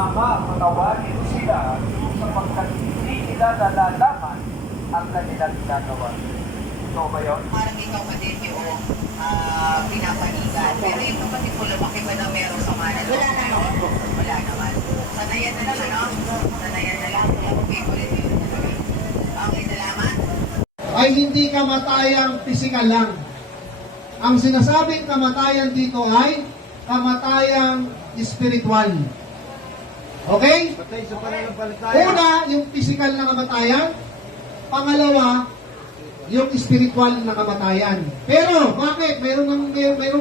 Ama, patawarin sila sapagkat hindi nila nalalaman ang kanilang ginagawa. Ito ba yun? Parang ikaw pa din yung pinapanigan. Pero yung kapatid ko, lumaki ba na meron sa mana? Wala na, no? Wala naman. Sanayan na lang, ano? Sanayan na lang. Okay, ulit yun. Okay, salamat. Ay hindi kamatayang pisikal lang. Ang sinasabing kamatayan dito ay kamatayang espiritual. Okay? Una, yung pisikal na kamatayan. Pangalawa, yung spiritual na kamatayan. Pero, bakit? Mayroong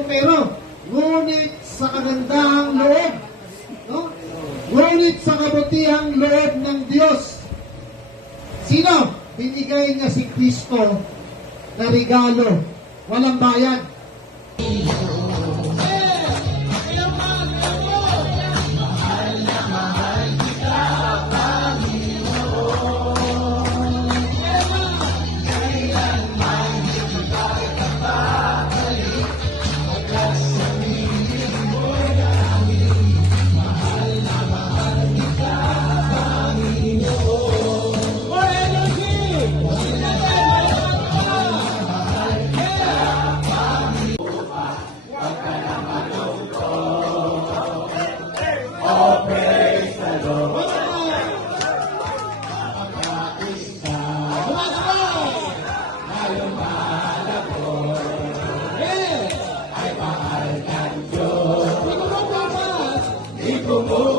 pero. Ngunit sa kagandahang loob, no? Ngunit sa kabutihang loob ng Diyos. Sino? Binigay niya si Kristo na regalo. Walang bayad. Como